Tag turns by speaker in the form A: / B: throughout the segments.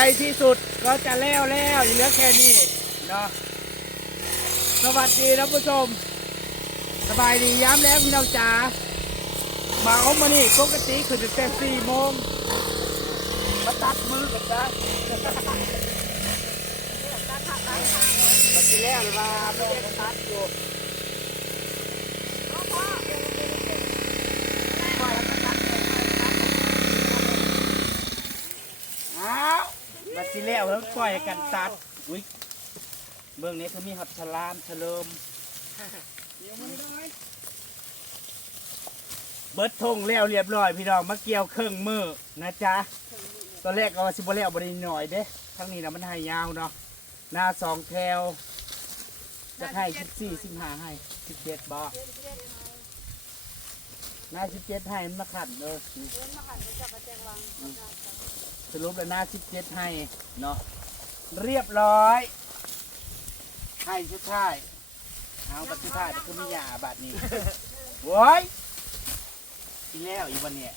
A: ในที่สุดก็จะแล้วแล้วเหลือแค่นี้เนาะสวัสดีท่านผู้ชม สบายดีย้ำแล้วพี่น้องจ๋ามาเอามานี่ปกติคือจะแต่สี่โมงมาตัดมือกันจ้ะมาทีแล้วหรือว่าไม่ได้ตัดอยู่อ้าวมาที แล้วแล้วปล่อยกันตัดอุ้ยเบื้องนี้เขามีหับฉลามเฉลิมเบิดทงแล้วเรียบร้อยพี่น้องมาเกี่ยวเครื่องมือนะจ๊ะตอนแรกก็ว่าสิบ่แล้วบ่ได้หน่อยเด้ทั้งนี้นะมันให้ยาวเนาะหน้าสองแถวจะให้สิบสี่สิบห้าให้สิบเจ็ดบ่หน้าสิบเจ็ดให้มันมาขัดเออ สรุปแล้วหน้าสิบเจ็ดให้เนาะเรียบร้อย ให้ชุดท้ายเอาบัตรชุดท้ายแต่คือมีหยาบัตรนี้โว้ยอีแล้วอีวันเนี้ย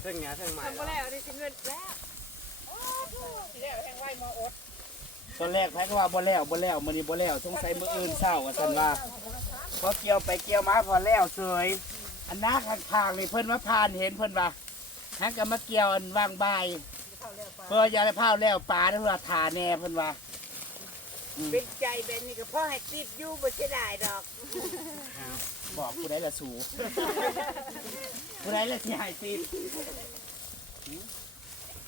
B: เท่งเงี้ยเท่งใหม่
C: ทำมาแล้วได้สิเงินแล้ว
A: ตอนแรกแพ้ก็ว่าบ่แล้วบ่แล้วมื้อนี้บ่แล้วสงสัยมื้ออื่นเช้าว่าซั่นว่าพอเกี่ยวไปเกี่ยวมาพอแล้วเสยอันหน้าข้างๆนี่เพิ่นมาผ่านเห็นเพิ่นว่าฮักก็มาเกี่ยวอันวางบาย เพื่ออย่าได้พาวแล้วปลาได้เพื่อทาแน่เพิ่นว่า
C: เป็นใจแบบนี้ก็พ่อให้ติดอยู่บ่เสียดายดอก
A: อ้าวบอกผู้ใดละสูผู้ใดละสิให้ติด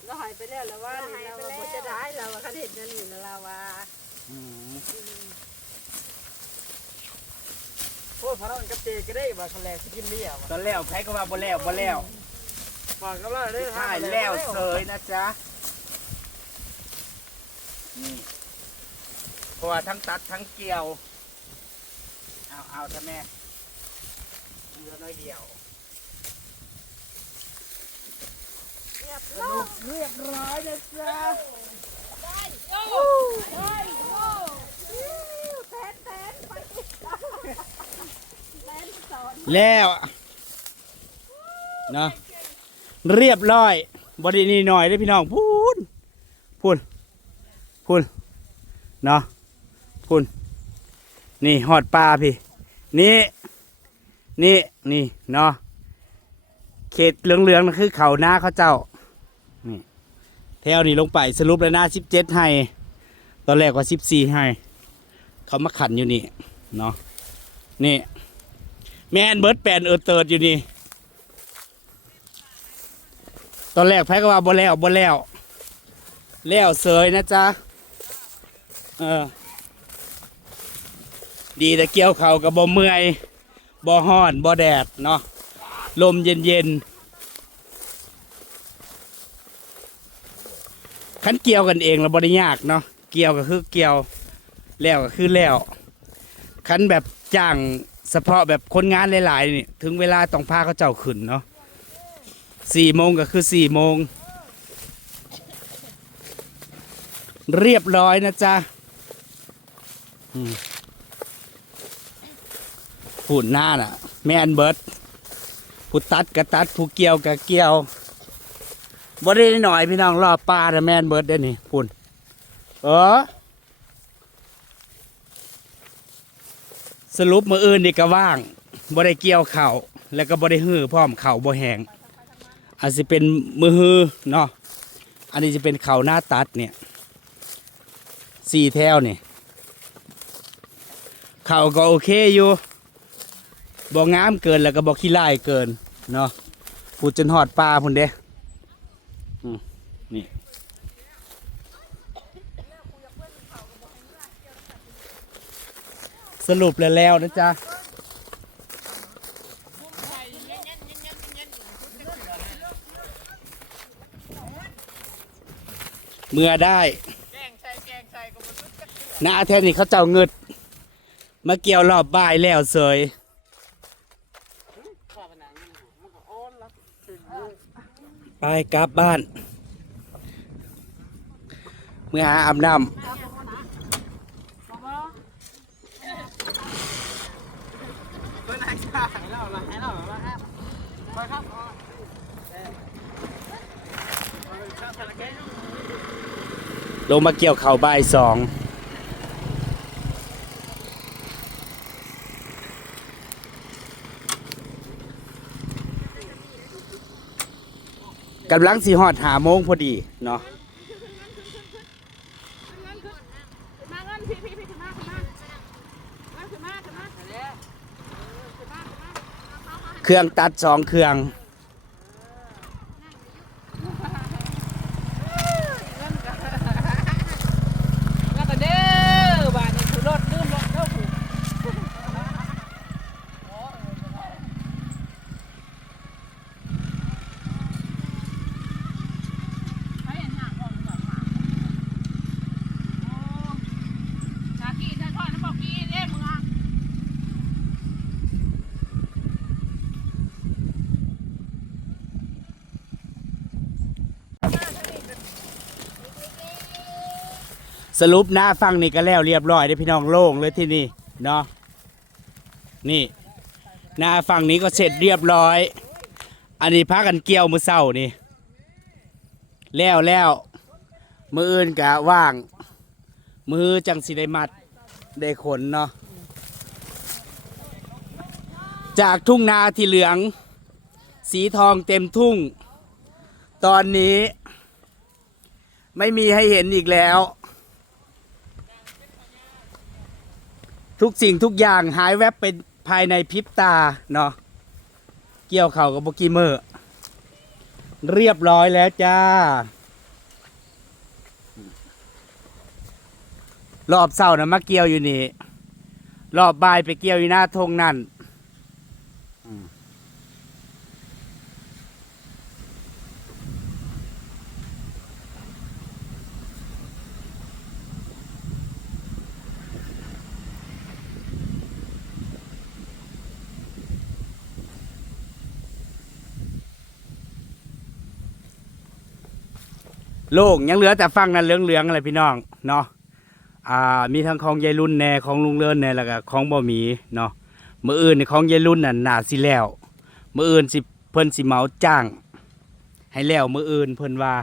C: เราหายไปแล้วแล้วว่านี่เราว่าบ่จะได้เราว่าเขาเห็นนั่นนี่นะเราว่า
A: อืม
B: โอ้ยพระเรากับเจก็ได้มาทะเลสกินเบี้ย
A: ตอนแล้วแพ้ก็ว่าบ่แล้วบ่แล้ว
B: ฝากกับเราได้
A: ใช่แล้วเสยนะจ๊ะ นี่เพราะว่าทั้งตัดทั้งเกี่ยว เอาเอาท่าแม่เหลือน้อยเดียว
C: เรียบร้อย
A: เรียบร้อยนะจ๊ะ
C: แทนแทนไปแทนสอน
A: แล้วเนาะ เรียบร้อยบอดีนี่หน่อยได้พี่น้องพูนพูนพูนเนาะพูนนี่หอดปลาพี่ นี่ นี่นี่เนาะเขตเหลืองๆนั่นคือเขาหน้าเขาเจ้านี่แถวนี้ลงไปสรุปแล้วหน้าสิบเจ็ดให้ ตอนแรกว่าสิบสี่ให้ เขามาขันอยู่นี่เนาะนี่แม่นเบิร์ดแปนเออเติร์ดอยู่นี่ ตอนแรกแพ้ก็ว่าบ่แล้วบ่แล้ว แล้วเสยนะจ๊ะ เออ ดีแต่เกี่ยวเขากับบ่เมื่อยบ่ฮ้อนบ่แดดเนาะ ลมเย็นเย็นๆคันเกี่ยวกันเองเราบ่ได้ยากเนาะ เกี่ยวก็คือเกี่ยว แล้วก็คือแล้วคันแบบจ้างเฉพาะแบบคนงานหลายๆนี่ ถึงเวลาต้องพาเขาเจ้าขึ้นเนาะ สี่โมงก็คือสี่โมง เรียบร้อยนะจ๊ะอืมผู้หน้าน่ะ แม่นเบิร์ดผู้ตัดกระตัดผู้เกี่ยวกระเกี่ยวบ่ได้หน่อยพี่น้องรอปลาแต่แม่นเบิร์ดเด้นี่ปุ่นเออสรุปมืออื่นนี่ก็ว่างบ่ได้เกี่ยวเข่าแล้วก็บ่ได้หื้อพร้อมเข่าบ่แหง อาจจะเป็นมือฮือเนาะอันนี้จะเป็นเข่าหน้าตัดเนี่ยสี่แถวนี่ยเข่าก็โอเคอยู่บ่งามเกินแล้วก็บ่ขี้ลายเกินเนาะพูดจนหอดปลาพุ่นเด้นี่สรุปแล้วแล้วนะจ๊ะ เมื่อได้
B: แกงใส่แกงใส่ก็มัน
A: หน้าแทนนี่เขาเจ้าเงิดมาเกี่ยวรอบบ่ายแล้วเสย
B: ข้าผนังมันก็อ้อนละ
A: ไปกลับบ้าน เมื่อหาอาบน้
B: เพื่อนให้ชาให้เราละให้เราละครับไปครับำเออ
A: เเอ
B: อครับทะเลแกง
A: ลงมาเกี่ยวเข่าบ่ายสองกำลังสีหอดหาโมงพอดีเนาะ
D: เค
A: รื่องตัดสองเครื่อง
D: แล้วก็เด้อบ้านนี้คือรถดื่มรถเข้าผูกไปเห็นห่างออกก่อนมาโอ้ชากี้ชาทอดน้ำบอกกี้เด้มึงอะ
A: สรุปหน้าฟังนี่ก็แล้วเรียบร้อยได้พี่น้องโล่งเลยที่นี่เนาะนี่ หน้าฟังนี้ก็เสร็จเรียบร้อย อันนี้พักกันเกี่ยวมือเศร้านี่ แล้วแล้วมืออื่นกะว่าง มือจังสิได้มัดได้ขนเนาะจากทุ่งนาที่เหลือง สีทองเต็มทุ่ง ตอนนี้ ไม่มีให้เห็นอีกแล้ว ทุกสิ่งทุกอย่างหายแวบเป็นภายในพริบตาเนาะเกี่ยวเข่ากับโบกี้เมอร์เรียบร้อยแล้วจ้ารอบเศร้านะมาเกี่ยวอยู่นี่ รอบบายไปเกี่ยวอยู่หน้าทงนั่น โล่งยังเหลือแต่ฟังนั่นเหลืองๆอะไรพี่น้องเนาะอ่ามีทั้งของยายรุ่นแน่ของลุงเลินแน่แล้วก็ของบ่หมีเนาะมื้ออื่นของยายรุ่นน่ะหนาสิแล้วมื้ออื่นสิเพิ่นสิเหมาจ้าง ให้แล้วมื้ออื่นเพิ่นว่า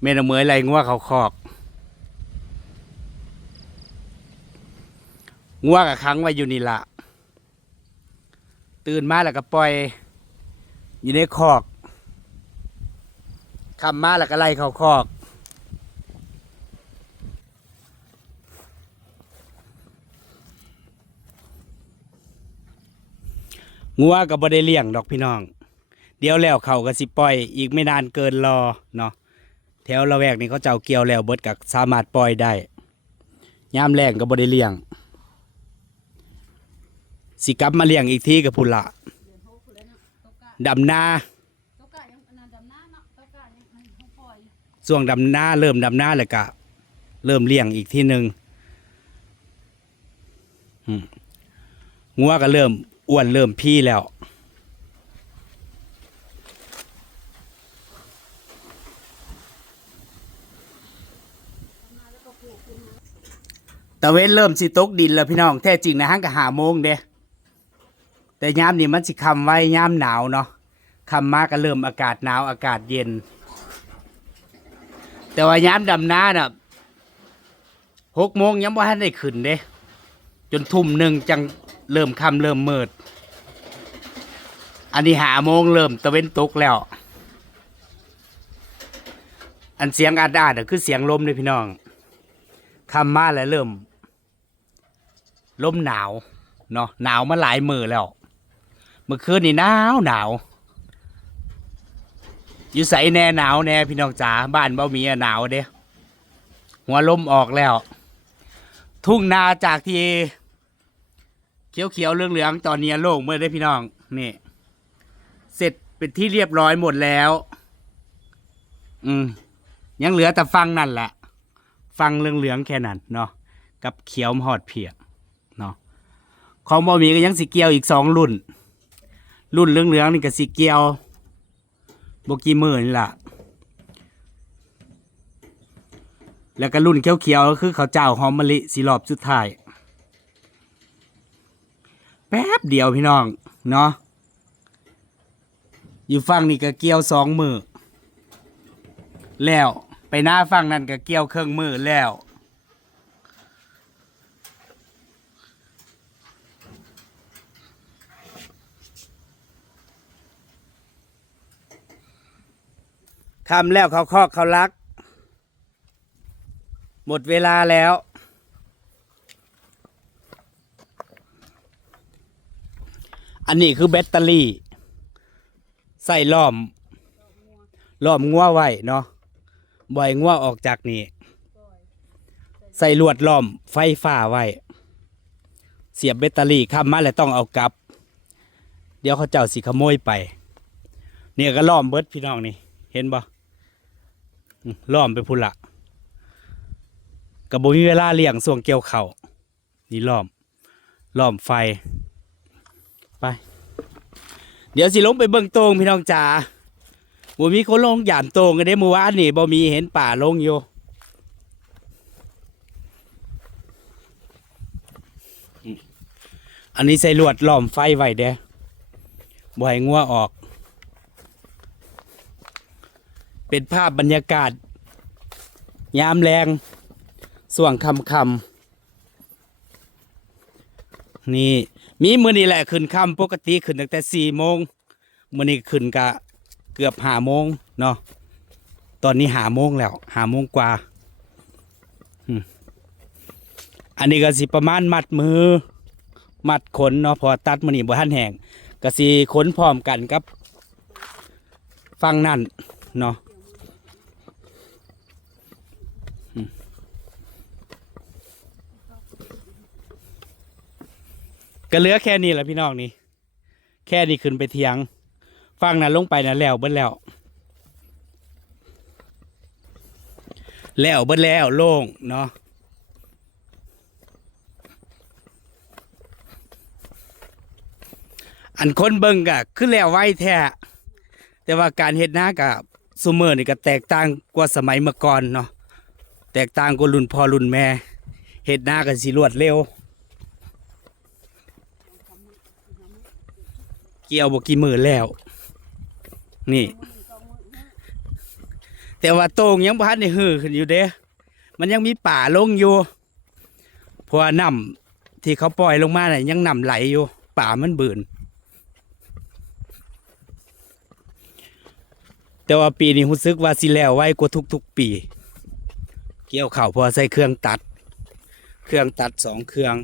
A: แม่นเหมยไรงัวเขาคอกงัวกับค้างไว้อยู่นี่ละ ตื่นมาแล้วก็ปล่อย อยู่ในคอกคำมาแล้วก็ไล่เขาคอกงัวก็บ่ได้เลี้ยงดอกพี่น้อง เดี๋ยวแล้วเขาก็สิปล่อย อีกไม่นานเกินรอเนาะแถวละแวกนี้เขาเจ้าเกี่ยวแล้วเบิดก็สามารถปล่อยได้ยามแรงก็บ่ได้เลี้ยง สิกลับมาเลี้ยงอีกทีกับพุ่นละดำนา
D: ตกกะยังอันนั้นดำน้าเนาะตกกะยังอันนี้เขาปล่อย
A: ช่วงดำหน้าเริ่มดำหน้าเลยกะ เริ่มเลี้ยงอีกทีหนึ่งงัวก็เริ่มอ้วนเริ่มพี่แล้วตะเวนเริ่มสิตกดินแล้วพี่น้องแท้จริงนะฮังก็หาโมงเด้ แต่ยามนี้มันสิคำไว้ยามหนาวเนาะคำมาก็เริ่มอากาศหนาวอากาศเย็น แต่ว่ายามดำน้าน่ะหกโมงยังบ่ทันได้ขึ้นเด้ จนทุ่มหนึ่งจังเริ่มค่ำเริ่มมืด อันนี้หาโมงเริ่มตะเวนตกแล้ว อันเสียงอาดอาดๆน่ะคือเสียงลมเลยพี่น้องคำมาแล้วเริ่มลมหนาวเนาะหนาวมาหลายมือแล้ว เมื่อคืนนี่หนาวหนาวอยู่ใส่แน่หนาวแน่พี่น้องจ๋าบ้านเบ้ามีหนาวเด้หัวลมออกแล้ว ทุ่งนาจากที่เขียวเขียวเหลืองเหลืองตอนนี้โล่งเมื่อได้พี่น้องนี่ เสร็จเป็นที่เรียบร้อยหมดแล้ว อืมยังเหลือแต่ฟังนั่นแหละ ฟังเหลืองเหลืองแค่นั้นเนาะกับเขียวหอดเพียกเนาะของบ่มีก็ยังสีเกียวอีกสองรุ่น รุ่นเหลืองเหลืองๆนี่ก็สีเกียวบกี่หมื่นล่ะ แล้วก็รุ่นเขียวๆก็คือข้าวเจ้าหอมมะลิสีรอบสุดท้าย แป๊บเดียวพี่น้อง เนาะอยู่ฝั่งนี่ก็เกี่ยวสองมือแล้วไปหน้าฝั่งนั่นก็เกี่ยวเครื่องมือแล้ว ทำแล้วเขาคอกเขารัก หมดเวลาแล้ว อันนี้คือแบตเตอรี่ ใส่ล้อมล้อมงัวไว้เนาะบ่อยงัวออกจากนี่ใส่ลวดล้อมไฟฟ้าไว้ เสียบแบตเตอรี่ข้ามมาแล้วต้องเอากลับ เดี๋ยวเขาเจ้าสิขโมยไป เนี่ยก็ล้อมเบิดพี่น้องนี่ เห็นบ่ ล้อมไปพุ่นละกับบ่มีเวลาเลี้ยงส่วงเกี่ยวเข่านี่ล้อมล้อมไฟ ไป เดี๋ยวสิลงไปเบิ่งโตงพี่น้องจ๋าบ่มีคนลงหยามโตงกันเด้เมื่อวานนี่บ่มีเห็นป่าลงอยู่อันนี้ใส่ลวดล้อมไฟไว้เด้บ่ให้งัวออก เป็นภาพบรรยากาศ ยามแรงส่วงคำคำนี่ มีมือนี่แหละขึ้นคำปกติขึ้นตั้งแต่สี่โมงมือนี้ขึ้นกะเกือบห้าโมงเนาะตอนนี้หาโมงแล้วหาโมงกว่า อันนี้ก็สิประมาณมัดมือ มัดขนเนาะพอตัดมือนี่บ่ทันแห้งก็สิขนพร้อมกันกับฟังนั่นเนาะ ก็เหลือแค่นี้แหละพี่น้องนี่แค่นี้ขึ้นไปเทียงฟังนั้นลงไปนะแล้วเบิ้แล้ว แล้วเบิ้แล้วโล่งเนาะอันคนเบิ่งกะขึ้นแล้วไว้แท้แต่ว่าการเฮ็ดนากับซูเมอร์นี่ก็แตกต่างกว่าสมัยเมื่อก่อนเนาะแตกต่างกว่ารุ่นพ่อรุ่นแม่เฮ็ดนากันสิรวดเร็ว เกี่ยวบกี่มือแล้ว นี่ แต่ว่าโตงยังพันในหือขึ้นอยู่เด้มันยังมีป่าลงอยู่เพราะว่าน้ำที่เขาปล่อยลงมาเนี่ยยังน้ำไหลอยู่ ป่ามันบืนแต่ว่าปีนี้รู้สึกว่าสิแล้วไว้กว่าทุก ๆ ปี เกี่ยวเข่าพอใส่เครื่องตัด เครื่องตัดสองเครื่อง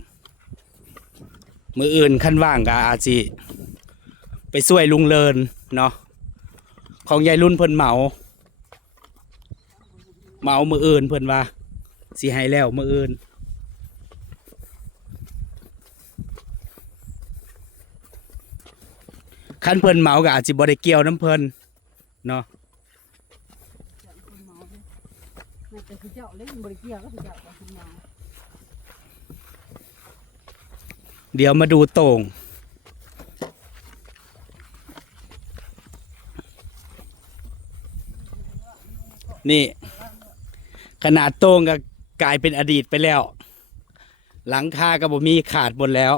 A: มืออื่นขั้นว่างก็อาจสิ ไปช่วยลุงเลินเนาะของยายรุ่นเพิ่นเหมาเหมามืออื่นเพิ่นว่าสิให้แล้วมืออื่นคันเพิ่นเหมาก็อาจิบ่ได้เกี่ยวน้ำเพิ่นเนาะ
D: เจ้าเล่นบริเกียก็คือเจ้าก็คือมา
A: เดี๋ยวมาดูโต่ง นี่ ขนาดโต่งก็กลายเป็นอดีตไปแล้ว หลังคาก็บ่มีขาดหมดแล้ว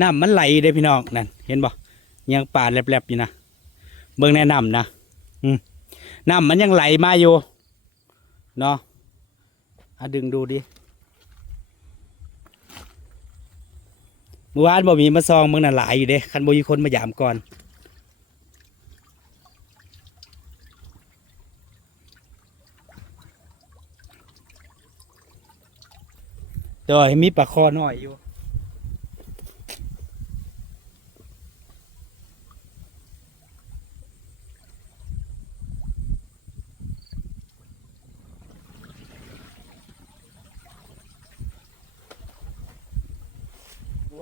A: น้ำมันไหลเด้พี่น้องนั่นเห็นบ่ยังป่าแลบๆอยู่นะเบิ่งแนะนำนะอืมน้ำมันยังไหลมาอยู่เนาะอะดึงดูดิ มื่อวานบ่มีมาซองมึงน่ะหลายอยู่เด้คันบ่มีคนมายามก่อนเดี๋ยวให้มีปลาคอน้อยอยู่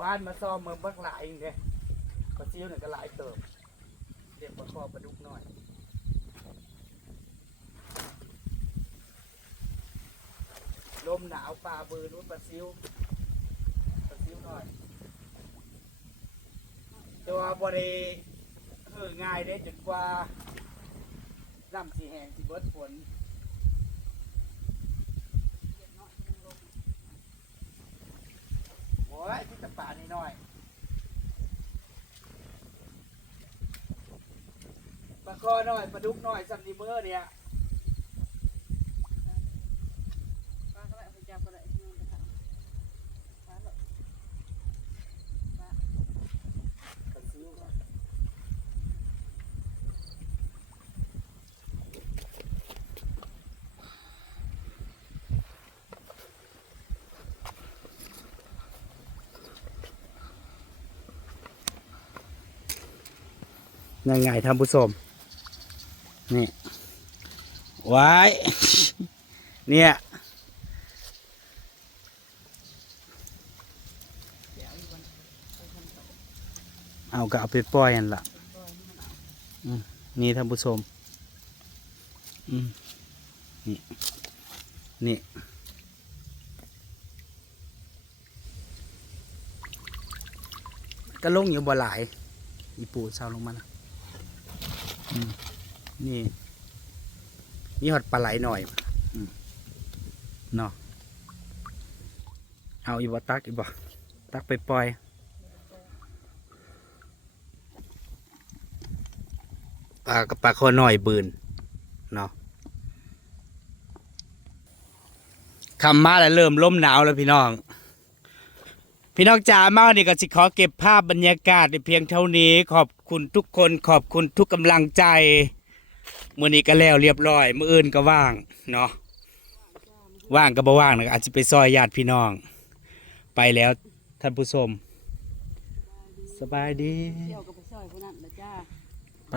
A: วานมาซ่อมเมืองบักหลายอย่างเด้ปลาซิวเนี่ยก็หลายเติบเรียกปลาคอปลาดุกหน่อยลมหนาวปลาบืนนู้นปลาซิวปลาซิวหน่อยแต่ว่าบริเออง่ายได้จนกว่าน้ำสีแห้งสีเบิดฝน อ้ยที่ตะป่านี่หน่อยปลาคอหน่อยปลาดุกหน่อยซัมนิเมอร์เนี่ย
D: ปลาก็ได้เอาไปจับก็ได้นอนกระถางปลาเหรอ
A: ยังไงท่านผู้ชมนี่ไว้เนี่ยเอาก็เอาไปปล่อยนั่นละนี่ท่านผู้ชมนี่นี่ก็ลงอยู่บ่หลาย อีปูเศร้าลงมานะ นี่นี่หอดปลาไหลหน่อยเนาะเอาอีบ่ตักอีบ่ตักไปปล่อยปลากับปลาคอหน่อยบืนเนาะคำมาแล้วเริ่มล่มหนาวแล้วพี่น้อง พี่น้องจ๋ามาวันนี้ก็สิขอเก็บภาพบรรยากาศในเพียงเท่านี้ขอบ คุณทุกคนขอบคุณทุกกำลังใจมื่อนี้ก็แล้วเรียบร้อยมื่ออื่นก็ว่างเนาะว่างก็บ่ว่างนะอาจจะไปซอยญาติพี่น้อง ไปแล้วท่านผู้ชมสบายดี
D: เที่ยวกับไปซอยคนนั้นนะจ้า
A: ไป